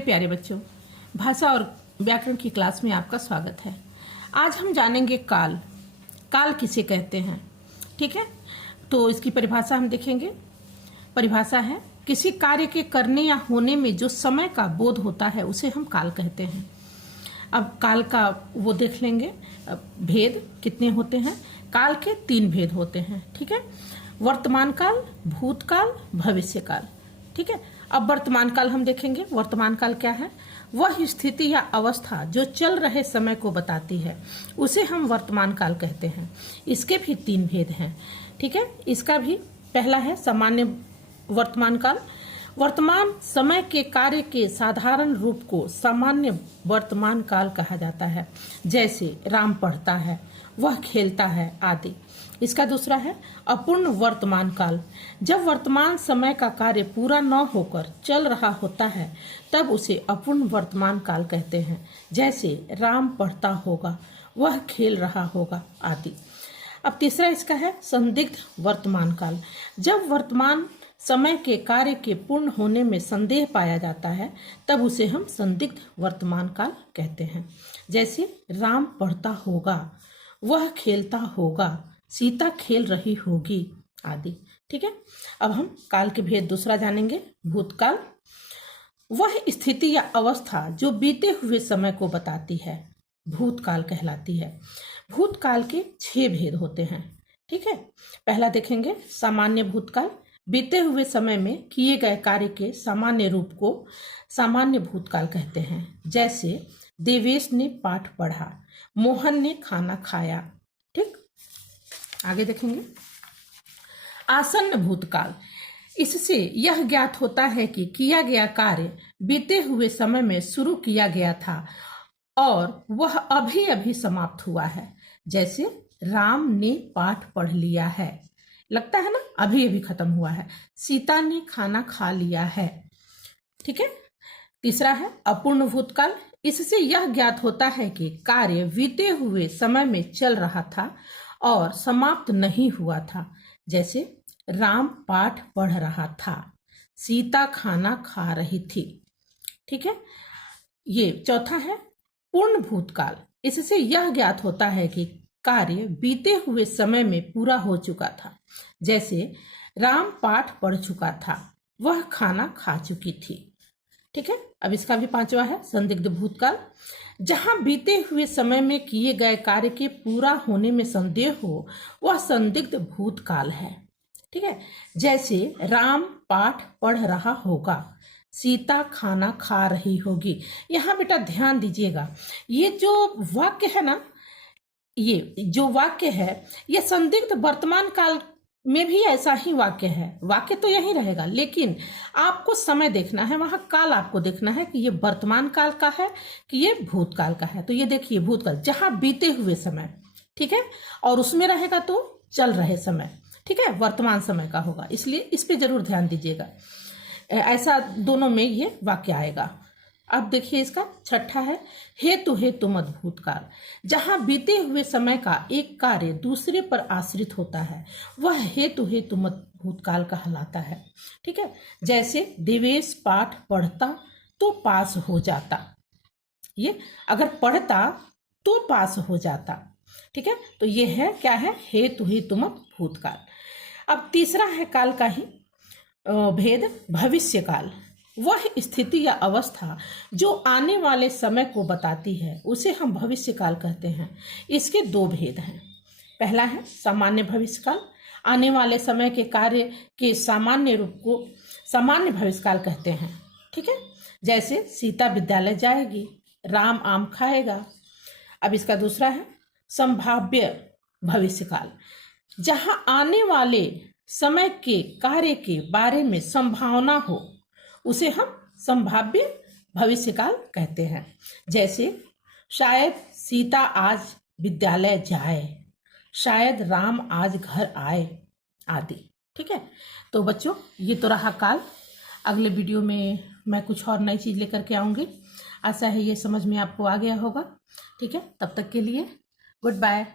प्यारे बच्चों, भाषा और व्याकरण की क्लास में आपका स्वागत है। आज हम जानेंगे काल। काल किसे कहते हैं, ठीक है। तो इसकी परिभाषा हम देखेंगे। परिभाषा है, किसी कार्य के करने या होने में जो समय का बोध होता है उसे हम काल कहते हैं। अब काल का वो देख लेंगे। भेद कितने होते हैं? काल के 3 भेद होते हैं, ठीक है। वर्तमान काल, भूतकाल, भविष्य काल, ठीक है। अब वर्तमान काल हम देखेंगे। वर्तमान काल क्या है? वह स्थिति या अवस्था जो चल रहे समय को बताती है, उसे हम वर्तमान काल कहते हैं। इसके भी 3 भेद हैं, ठीक है। इसका भी पहला है सामान्य वर्तमान काल। वर्तमान समय के कार्य के साधारण रूप को सामान्य वर्तमान काल कहा जाता है, जैसे राम पढ़ता है, वह खेलता है आदि। इसका दूसरा है अपूर्ण वर्तमान काल। जब वर्तमान समय का कार्य पूरा न होकर चल रहा होता है तब उसे अपूर्ण वर्तमान काल कहते हैं, जैसे राम पढ़ता होगा, वह खेल रहा होगा आदि। अब तीसरा इसका है संदिग्ध वर्तमान काल। जब वर्तमान समय के कार्य के पूर्ण होने में संदेह पाया जाता है तब उसे हम संदिग्ध वर्तमान काल कहते हैं, जैसे राम पढ़ता होगा, वह खेलता होगा, सीता खेल रही होगी आदि, ठीक है। अब हम काल के भेद दूसरा जानेंगे। भूतकाल वह स्थिति या अवस्था जो बीते हुए समय को बताती है, भूतकाल कहलाती है। भूतकाल के 6 भेद होते हैं, ठीक है। पहला देखेंगे सामान्य भूतकाल। बीते हुए समय में किए गए कार्य के सामान्य रूप को सामान्य भूतकाल कहते हैं, जैसे देवेश ने पाठ पढ़ा, मोहन ने खाना खाया, ठीक। आगे देखेंगे आसन्न भूतकाल। इससे यह ज्ञात होता है कि किया गया कार्य बीते हुए समय में शुरू किया गया था और वह अभी अभी समाप्त हुआ है, जैसे राम ने पाठ पढ़ लिया है, लगता है ना, अभी अभी खत्म हुआ है। सीता ने खाना खा लिया है, ठीक है। तीसरा है अपूर्ण भूतकाल। इससे यह ज्ञात होता है कि कार्य बीते हुए समय में चल रहा था और समाप्त नहीं हुआ था, जैसे राम पाठ पढ़ रहा था, सीता खाना खा रही थी, ठीक है। ये चौथा है पूर्ण भूतकाल। इससे यह ज्ञात होता है कि कार्य बीते हुए समय में पूरा हो चुका था, जैसे राम पाठ पढ़ चुका था, वह खाना खा चुकी थी, ठीक है। अब इसका भी 5वां है संदिग्ध भूतकाल। जहां बीते हुए समय में किए गए कार्य के पूरा होने में संदेह हो, वह संदिग्ध भूतकाल है, ठीक है। जैसे राम पाठ पढ़ रहा होगा, सीता खाना खा रही होगी। यहाँ बेटा ध्यान दीजिएगा, ये जो वाक्य है ना, ये जो वाक्य है, ये संदिग्ध वर्तमान काल में भी ऐसा ही वाक्य है। वाक्य तो यही रहेगा, लेकिन आपको समय देखना है, वहां काल आपको देखना है कि ये वर्तमान काल का है कि ये भूतकाल का है। तो ये देखिए भूतकाल जहां बीते हुए समय, ठीक है, और उसमें रहेगा तो चल रहे समय, ठीक है, वर्तमान समय का होगा, इसलिए इस पे जरूर ध्यान दीजिएगा। ऐसा दोनों में ये वाक्य आएगा। अब देखिए इसका 6ठा है हेतु हेतु मत भूतकाल। जहां बीते हुए समय का एक कार्य दूसरे पर आश्रित होता है, वह हेतु हेतु मत भूतकाल कहलाता है, ठीक है। जैसे देवेश पाठ पढ़ता तो पास हो जाता, ये अगर पढ़ता तो पास हो जाता, ठीक है। तो ये है क्या है? हेतु हेतु मत भूतकाल। अब तीसरा है काल का ही भेद भविष्य काल। वह स्थिति या अवस्था जो आने वाले समय को बताती है, उसे हम भविष्य काल कहते हैं। इसके 2 भेद हैं। पहला है सामान्य भविष्य काल। आने वाले समय के कार्य के सामान्य रूप को सामान्य भविष्य काल कहते हैं, ठीक है। जैसे सीता विद्यालय जाएगी, राम आम खाएगा। अब इसका दूसरा है संभाव्य भविष्य काल। जहां आने वाले समय के कार्य के बारे में संभावना हो, उसे हम संभाव्य भविष्य काल कहते हैं। जैसे शायद सीता आज विद्यालय जाए, शायद राम आज घर आए आदि, ठीक है। तो बच्चों ये तो रहा काल। अगले वीडियो में मैं कुछ और नई चीज़ लेकर के आऊँगी। आशा है ये समझ में आपको आ गया होगा, ठीक है। तब तक के लिए गुड बाय।